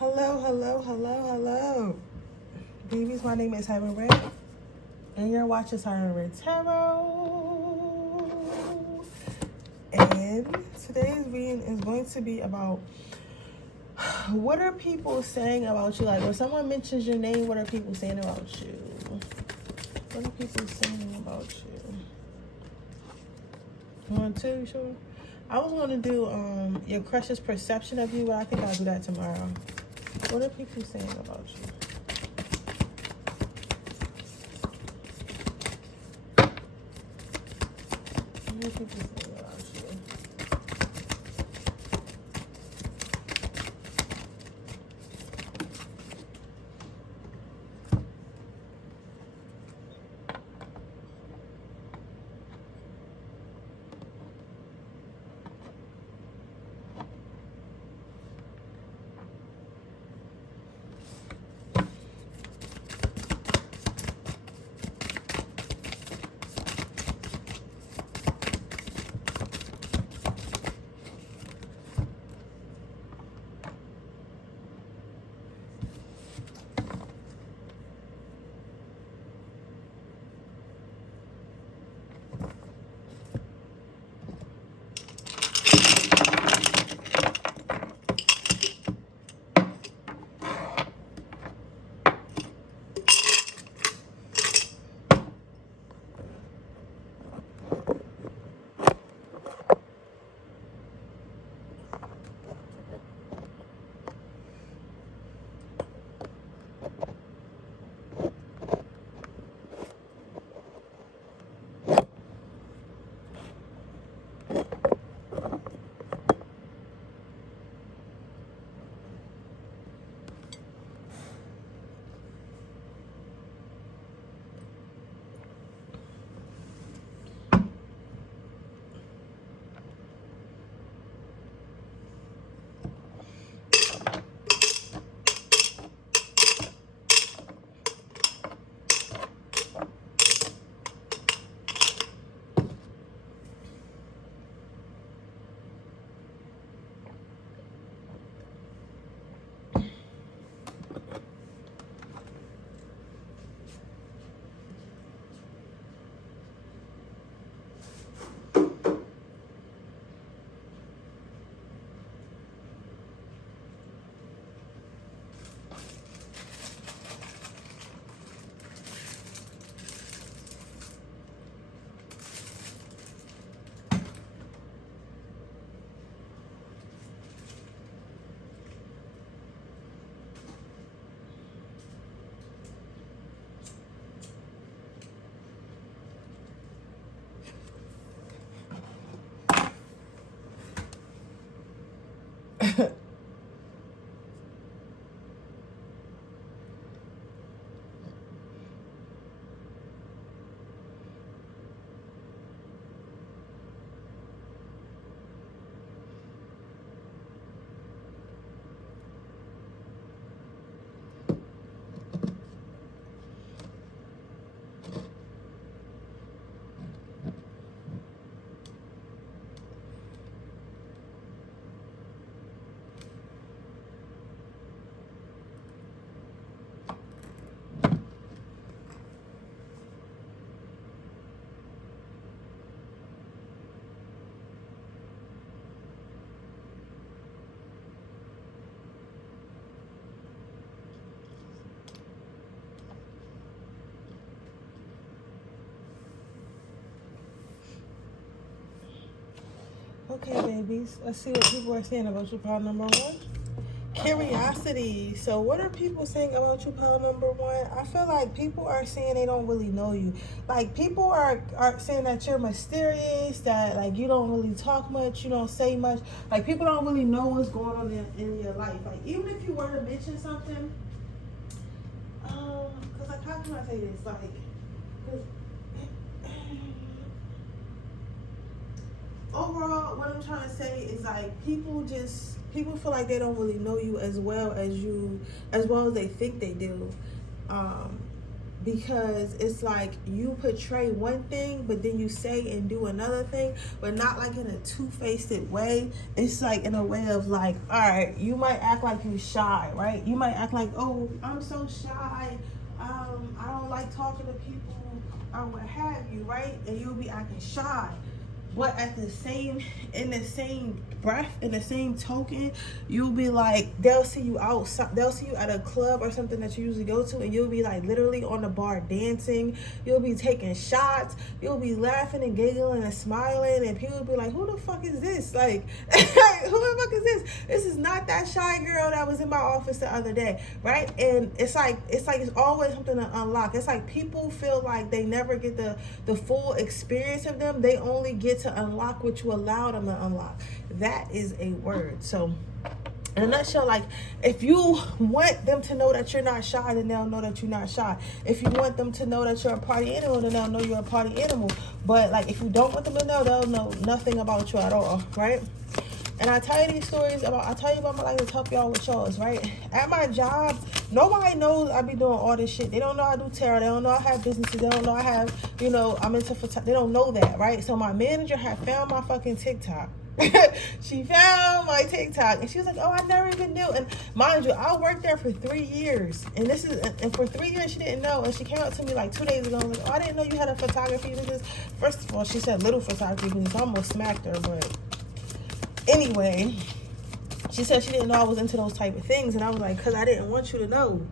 Hello, hello, hello, hello. Babies, my name is Siren, and you're watching Siren Tarot. And today's reading is going to be about what are people saying about you? Like, when someone mentions your name, what are people saying about you? What are people saying about you? One, two, sure. I was going to do your crush's perception of you, but I think I'll do that tomorrow. What are people saying about you? What are people saying about you? Okay, babies. Let's see what people are saying about you, pile number one. Curiosity. So what are people saying about you, pile number one? I feel like people are saying they don't really know you. Like, people are saying that you're mysterious, that, like, you don't really talk much, you don't say much. Like, people don't really know what's going on in your life. Like, even if you were to mention something, because, like, how can I say this? Like, because overall, what I'm trying to say is, like, people feel like they don't really know you as well as they think they do. because it's like you portray one thing but then you say and do another thing, but not like in a two-faced way. It's like in a way of like, all right, you might act like you shy, right? You might act like, oh, I'm so shy, I don't like talking to people or what have you, right? And you'll be acting shy, but at the same, in the same breath, in the same token, you'll be like, they'll see you outside, they'll see you at a club or something that you usually go to, and you'll be like literally on the bar dancing, you'll be taking shots, you'll be laughing and giggling and smiling, and people will be like, who the fuck is this? Like, who the fuck is this? This is not that shy girl that was in my office the other day, right? And it's always something to unlock. It's like people feel like they never get the full experience of them. They only get to unlock what you allow them to unlock. That is a word. So in a nutshell, like, if you want them to know that you're not shy, then they'll know that you're not shy. If you want them to know that you're a party animal, then they'll know you're a party animal. But like, if you don't want them to know, they'll know nothing about you at all, right? And I tell you these stories I tell you about my life to help y'all with yours, right? At my job, nobody knows I be doing all this shit. They don't know I do tarot. They don't know I have businesses. They don't know I have, I'm into photography. They don't know that, right? So my manager had found my fucking TikTok. She found my TikTok and she was like, oh, I never even knew. And mind you, I worked there for 3 years, and for 3 years she didn't know. And she came up to me like 2 days ago and was like, oh, I didn't know you had a photography business. First of all, she said little photography business. I almost smacked her, but anyway, she said she didn't know I was into those type of things, and I was like, because I didn't want you to know.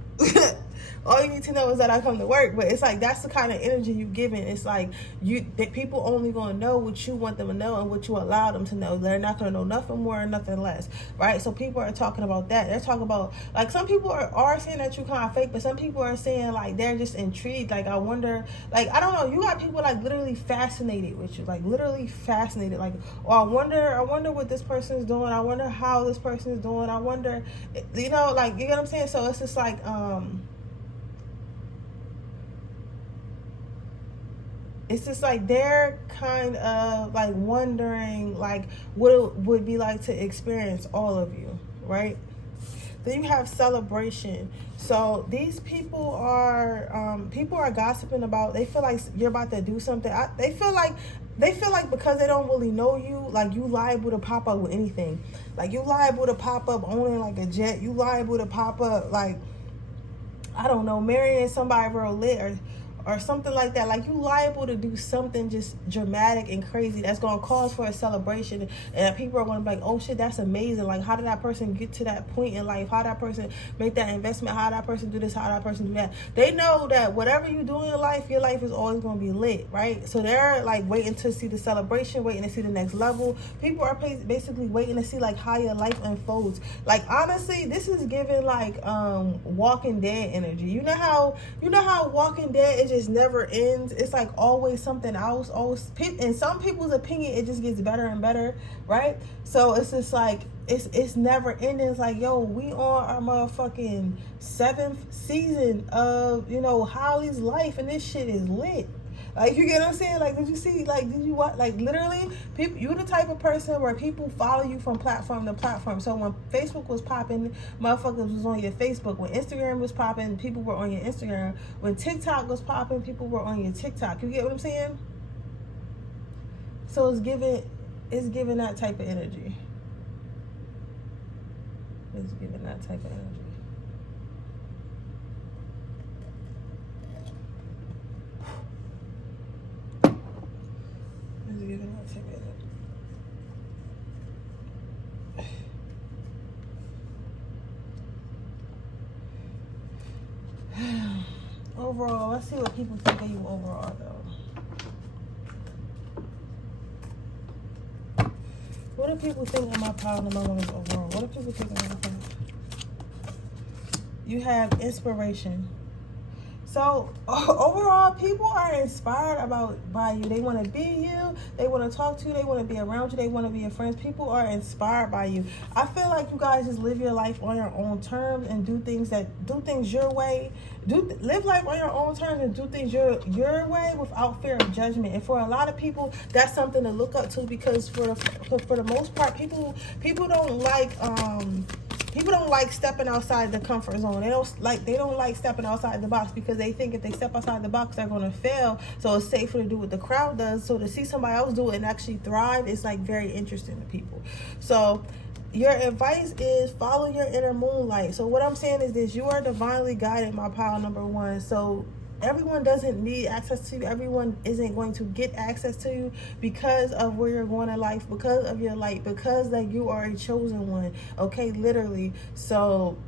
All you need to know is that I come to work. But it's like, that's the kind of energy you giving. It's like that people only gonna know what you want them to know and what you allow them to know. They're not gonna know nothing more or nothing less, right? So people are talking about that. They're talking about, like, some people are saying that you kind of fake, but some people are saying like they're just intrigued. Like, I wonder, like, I don't know. You got people like literally fascinated with you, like literally fascinated. Like, oh, I wonder what this person is doing. I wonder how this person is doing. I wonder, like, you get what I'm saying? So it's just like, it's just like they're kind of like wondering like what it would be like to experience all of you, right? Then you have celebration. So these people are gossiping about, they feel like you're about to do something. They feel like because they don't really know you, like, you liable to pop up with anything. Like, you liable to pop up owning like a jet. You liable to pop up like, I don't know, marrying somebody real lit or something like that. Like, you liable to do something just dramatic and crazy that's going to cause for a celebration, and people are going to be like, oh shit, that's amazing. Like, how did that person get to that point in life? How did that person make that investment? How did that person do this? How did that person do that? They know that whatever you do in your life is always going to be lit, right? So they're like waiting to see the celebration, waiting to see the next level. People are basically waiting to see like how your life unfolds. Like, honestly, this is giving like Walking Dead energy. You know how Walking Dead is just never ends. It's like always something else. Always, in some people's opinion, it just gets better and better, right? So it's just like it's never ending. It's like, yo, we on our motherfucking 7th season of Holly's life, and this shit is lit. Like, you get what I'm saying? Like, did you see, like, did you watch, like, literally, people, you the type of person where people follow you from platform to platform. So when Facebook was popping, motherfuckers was on your Facebook. When Instagram was popping, people were on your Instagram. When TikTok was popping, people were on your TikTok. You get what I'm saying? So it's giving that type of energy. It's giving that type of energy. Overall, let's see what people think of you overall, though. What do people think of my pile number one is overall? What do people think of my pile? You have inspiration. So overall, people are inspired by you. They want to be you. They want to talk to you. They want to be around you. They want to be your friends. People are inspired by you. I feel like you guys just live your life on your own terms and do things your way. Live life on your own terms and do things your way without fear of judgment. And for a lot of people, that's something to look up to, because for the most part, people don't like people don't like stepping outside the comfort zone. They don't like stepping outside the box because they think if they step outside the box, they're going to fail. So it's safer to do what the crowd does. So to see somebody else do it and actually thrive is like very interesting to people. So your advice is follow your inner moonlight. So what I'm saying is this: you are divinely guided, my pile number one. So everyone doesn't need access to you. Everyone isn't going to get access to you because of where you're going in life, because of your light, because that you are a chosen one. Okay, literally. So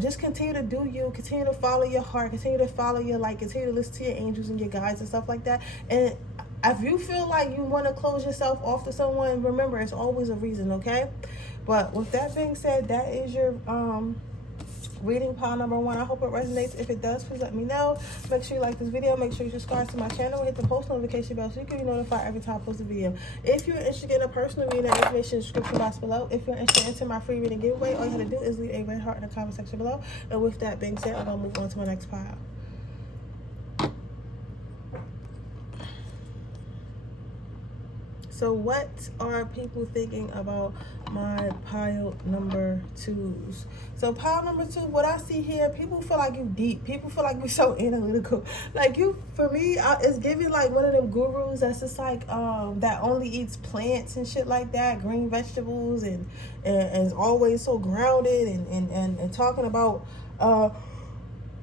just continue to do you. Continue to follow your heart. Continue to follow your light. Continue to listen to your angels and your guides and stuff like that. And if you feel like you want to close yourself off to someone, remember, it's always a reason, okay? But with that being said, that is your reading pile number one. I hope it resonates. If it does, please let me know. Make sure you like this video. Make sure you subscribe to my channel and hit the post notification bell so you can be notified every time I post a video. If you're interested in a personal reading, information in the description box below. If you're interested in my free reading giveaway, all you have to do is leave a red heart in the comment section below. And with that being said, I'm going to move on to my next pile. So what are people thinking about my pile number twos? So pile number two, what I see here, people feel like you deep. People feel like you so analytical. Like you, for me, it's giving like one of them gurus that's just like that only eats plants and shit like that, green vegetables, and is always so grounded and talking about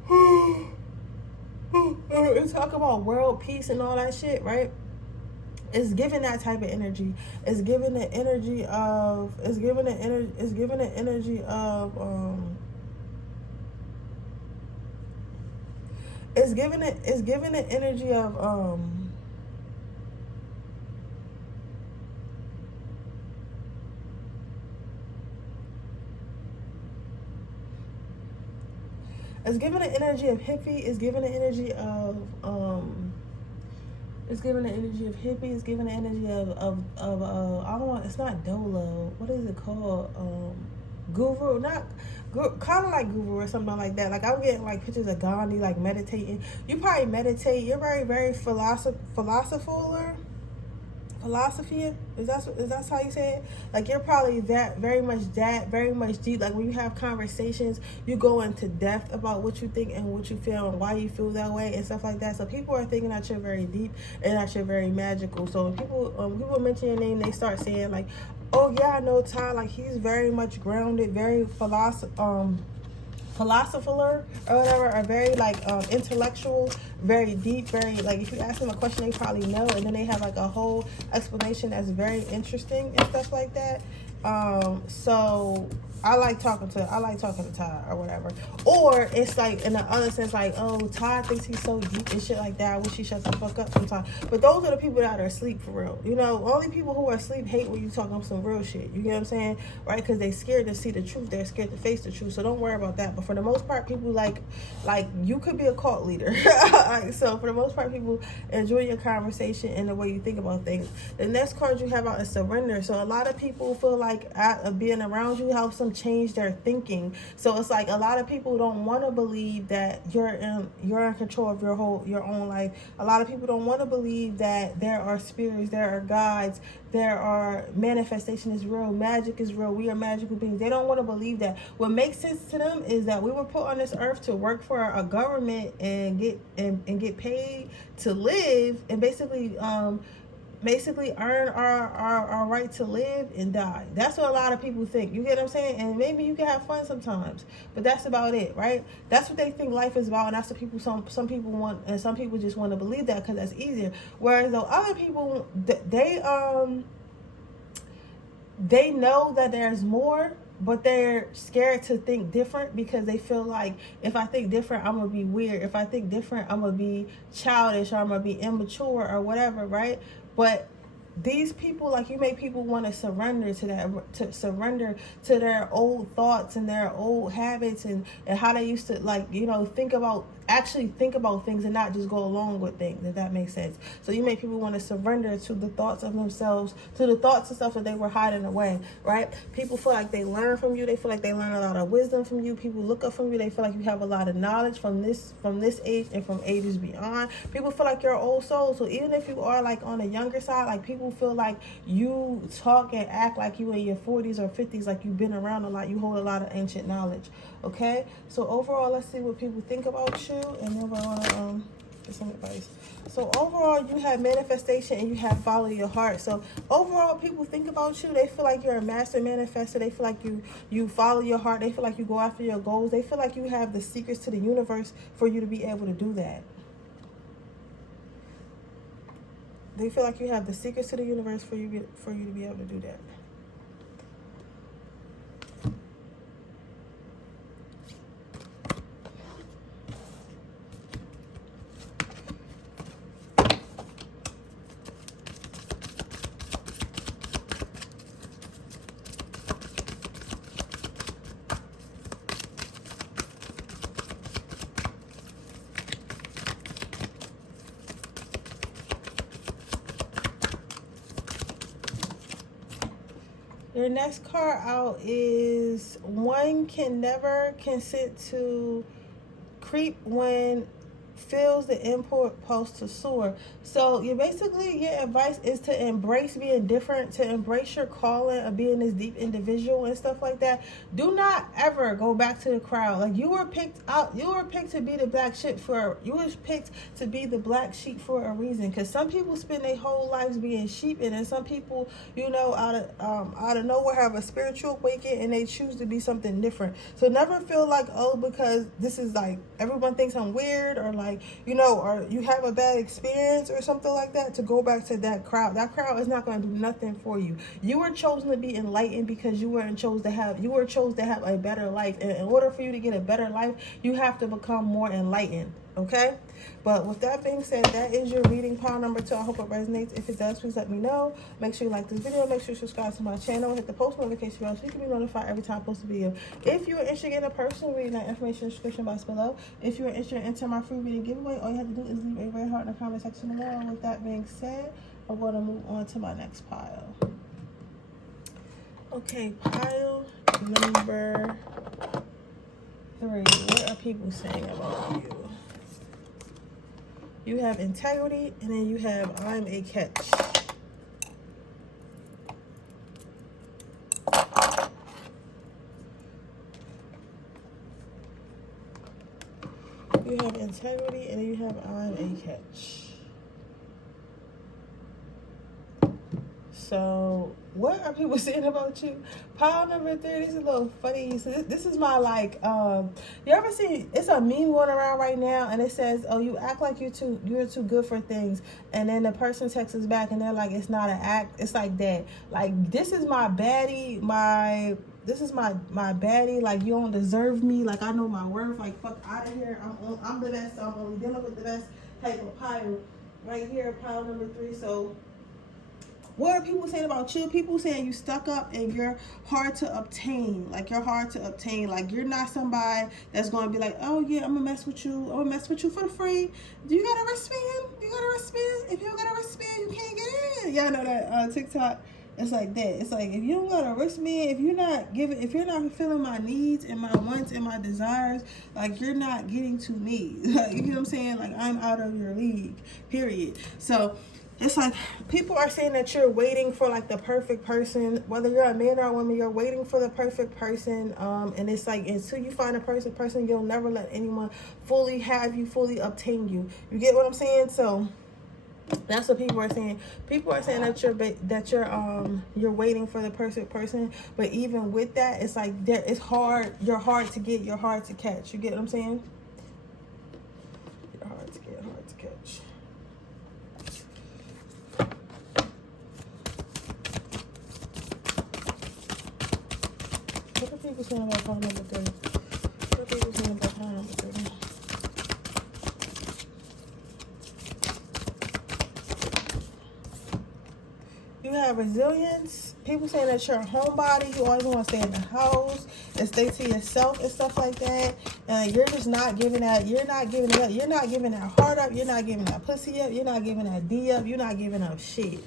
and talking about world peace and all that shit, right? It's giving that type of energy. It's giving the energy of. It's giving the energy. It's giving the energy of. It's giving it. It's giving the energy of. It's giving the energy of hippie. It's giving the energy of. It's giving the energy of hippie. It's giving the energy of I don't want. It's not dolo. What is it called? Guru. Not kind of like guru or something like that. Like I'm getting like pictures of Gandhi like meditating. You probably meditate. You're very philosopher. Philosophy, is that how you say it? Like you're probably very much deep. Like when you have conversations, you go into depth about what you think and what you feel and why you feel that way and stuff like that. So people are thinking that you're very deep and that you're very magical. So when people mention your name, they start saying like, oh yeah, I know Ty, like he's very much grounded, very philosopher or whatever, or very like intellectual, very deep, very like if you ask them a question they probably know, and then they have like a whole explanation that's very interesting and stuff like that. So I like talking to Ty or whatever. Or it's like in the other sense, like, oh, Ty thinks he's so deep and shit like that. I wish he shuts the fuck up sometimes. But those are the people that are asleep for real. You know, only people who are asleep hate when you talking some real shit. You get what I'm saying? Right? Because they scared to see the truth. They're scared to face the truth. So don't worry about that. But for the most part, people like you could be a cult leader. So for the most part, people enjoy your conversation and the way you think about things. The next card you have out is surrender. So a lot of people feel like being around you helps them change their thinking. So it's like a lot of people don't want to believe that you're in control of your own life. A lot of people don't want to believe that there are spirits, there are gods, there are manifestation is real, magic is real, we are magical beings. They don't want to believe that. What makes sense to them is that we were put on this earth to work for a government and get paid to live and basically earn our right to live and die. That's what a lot of people think. You get what I'm saying? And maybe you can have fun sometimes, but that's about it, right? That's what they think life is about, and that's what people some people want, and some people just want to believe that because that's easier. Whereas though other people, they know that there's more, but they're scared to think different because they feel like if I think different, I'm gonna be weird. If I think different, I'm gonna be childish or I'm gonna be immature or whatever, right? But these people, like, you make people want to surrender to that, to surrender to their old thoughts and their old habits and how they used to, like, you know, think about actually think about things and not just go along with things, if that makes sense. So you make people want to surrender to the thoughts of themselves, to the thoughts and stuff that they were hiding away, right? People feel like they learn from you. They feel like they learn a lot of wisdom from you. People look up from you. They feel like you have a lot of knowledge from this age and from ages beyond. People feel like you're an old soul. So even if you are like on the younger side, like people feel like you talk and act like you in your 40s or 50s, like you've been around a lot. You hold a lot of ancient knowledge. Okay, so overall, let's see what people think about you, and then we're gonna get some advice. So overall, you have manifestation and you have follow your heart. So overall, people think about you. They feel like you're a master manifester. They feel like you follow your heart. They feel like you go after your goals. They feel like you have the secrets to the universe for you to be able to do that. They feel like you have the secrets to the universe for you to be able to do that. Your next card out is one can never consent to creep when feels the impulse to soar. So you basically, your advice is to embrace being different, to embrace your calling of being this deep individual and stuff like that. Do not ever go back to the crowd. Like you were picked to be the black sheep for a reason. Because some people spend their whole lives being sheep, and then some people, out of nowhere have a spiritual awakening and they choose to be something different. So never feel like, oh, because this is like everyone thinks I'm weird, or like, or you have a bad experience or something like that, to go back to that crowd. That crowd is not going to do nothing for you. You were chosen to be enlightened because you were chosen to have a better life. And in order for you to get a better life, you have to become more enlightened. Okay? But with that being said, that is your reading, pile number 2. I hope it resonates. If it does, please let me know. Make sure you like this video. Make sure you subscribe to my channel. Hit the post notification bell so you can be notified every time I post a video. If you are interested in a personal reading, that information in the description box below. If you are interested in entering my free reading giveaway, all you have to do is leave a red heart in the comment section below. With that being said, I'm going to move on to my next pile. Okay, pile number 3. What are people saying about you? You have integrity, and then you have I'm a catch. You have integrity, and then you have I'm a catch. So what are people saying about you? Pile number 3, this is a little funny. So this is my you ever see, it's a meme going around right now, and it says, oh, you act like you're too good for things, and then the person texts us back and they're like, it's not an act. It's like that. Like, this is my baddie, this is my baddie. Like, you don't deserve me. Like, I know my worth. Like, fuck out of here. I'm the best, so I'm only dealing with the best type of pile right here, pile number 3. So what are people saying about you? People saying you stuck up and you're hard to obtain. Like, you're hard to obtain. Like, you're not somebody that's going to be like, oh, yeah, I'm going to mess with you. I'm going to mess with you for the free. Do you got a wristband? You got a wristband? If you don't got a wristband, you can't get in. Y'all know that TikTok. It's like that. It's like, if you don't got a wristband, if you're not fulfilling my needs and my wants and my desires, like, you're not getting to me. Like, you know what I'm saying? Like, I'm out of your league, period. So it's like people are saying that you're waiting for like the perfect person, whether you're a man or a woman. You're waiting for the perfect person, and it's like until you find a perfect person, you'll never let anyone fully have you, fully obtain you. You get what I'm saying? So that's what people are saying. People are saying that you're waiting for the perfect person, but even with that, it's like it's hard. You're hard to get. You're hard to catch. You get what I'm saying? You're hard to get. Hard to catch. What are people saying about pile number 3? What are people saying about pile number 3? You have resilience. People saying that you're a homebody. You always want to stay in the house and stay to yourself and stuff like that. And like, you're just not giving that. You're not giving it up. You're not giving that heart up. You're not giving that pussy up. You're not giving that D up. You're not giving up shit.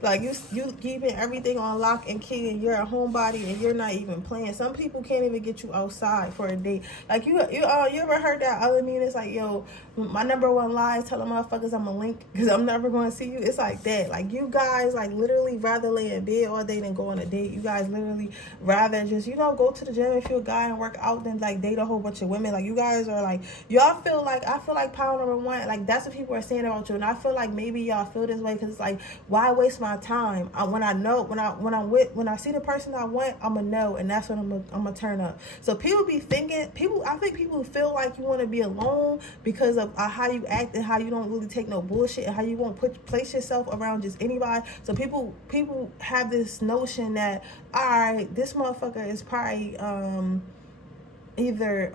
Like you keeping everything on lock and key, and you're a homebody, and you're not even playing. Some people can't even get you outside for a date. Like you ever heard that other meme? It's like, yo, my number one lie is telling motherfuckers I'm a link because I'm never going to see you. It's like that. Like you guys like literally rather lay in bed all day than go on a date. You guys literally rather just, you know, go to the gym if you're a guy and work out than like date a whole bunch of women. Like you guys are like, y'all feel like, I feel like power number one, like that's what people are saying about you. And I feel like maybe y'all feel this way because it's like, why waste my time? When I see the person I want, I'm gonna know, and that's when I'm gonna turn up. So people be thinking, I think people feel like you want to be alone because of how you act and how you don't really take no bullshit and how you won't place yourself around just anybody. So people have this notion that, all right, this motherfucker is probably either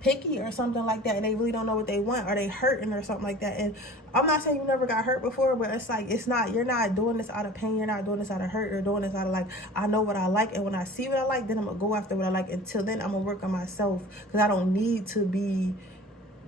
picky or something like that, and they really don't know what they want, or they hurting or something like that. And I'm not saying you never got hurt before, but it's like, it's not, you're not doing this out of pain, you're not doing this out of hurt, you're doing this out of like, I know what I like, and when I see what I like, then I'm gonna go after what I like. Until then, I'm gonna work on myself, because I don't need to be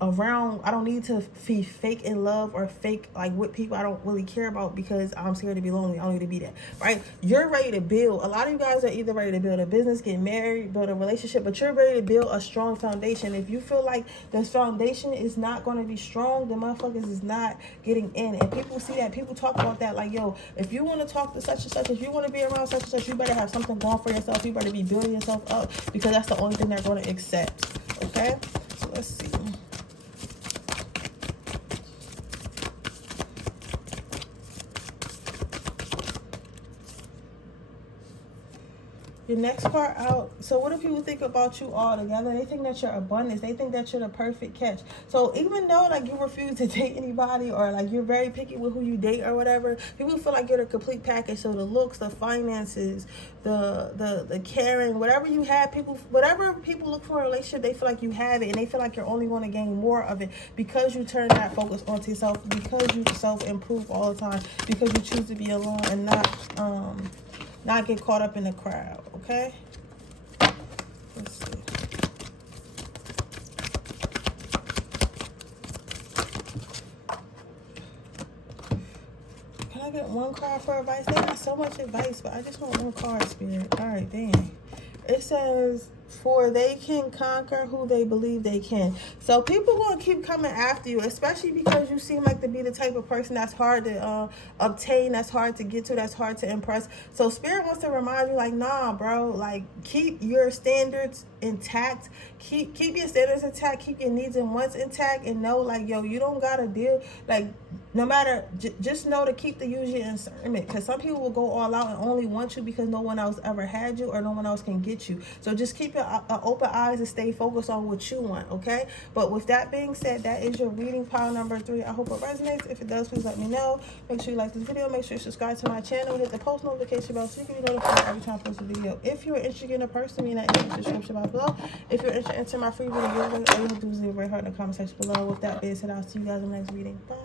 around, I don't need to be fake in love or fake like with people I don't really care about because I'm scared to be lonely. I don't need to be that, right? You're ready to build. A lot of you guys are either ready to build a business, get married, build a relationship, but you're ready to build a strong foundation. If you feel like this foundation is not going to be strong, then motherfuckers is not getting in. And people see that, people talk about that, like, yo, if you want to talk to such and such, if you want to be around such and such, you better have something going for yourself. You better be building yourself up, because that's the only thing they're going to accept. Okay, so let's see. Your next part out. So what do people think about you all together? They think that you're abundance. They think that you're the perfect catch. So even though like you refuse to date anybody, or like you're very picky with who you date or whatever, people feel like you're the complete package. So the looks, the finances, the caring, whatever you have, whatever people look for in a relationship, they feel like you have it, and they feel like you're only going to gain more of it because you turn that focus onto yourself, because you self-improve all the time, because you choose to be alone and not get caught up in the crowd. Okay, let's see. Can I get one card for advice? They got so much advice, but I just want one card, Spirit. All right, dang. It says, for they can conquer who they believe they can. So people going to keep coming after you, especially because you seem like to be the type of person that's hard to obtain, that's hard to get to, that's hard to impress. So Spirit wants to remind you, like, nah, bro, like, keep your standards intact. Keep your standards intact. Keep your needs and wants intact, and know, like, yo, you don't got to deal, like, no matter, just know to keep the usual discernment, because some people will go all out and only want you because no one else ever had you or no one else can get you. So just keep your open eyes and stay focused on what you want, okay? But with that being said, that is your reading, pile number 3. I hope it resonates. If it does, please let me know. Make sure you like this video. Make sure you subscribe to my channel. Hit the post notification bell so you can be notified every time I post a video. If you're interested in a person, me, that in the description box below. If you're interested in my free video, all you have to do is leave a red heart in the comment section below. With that being said, I'll see you guys in the next reading. Bye.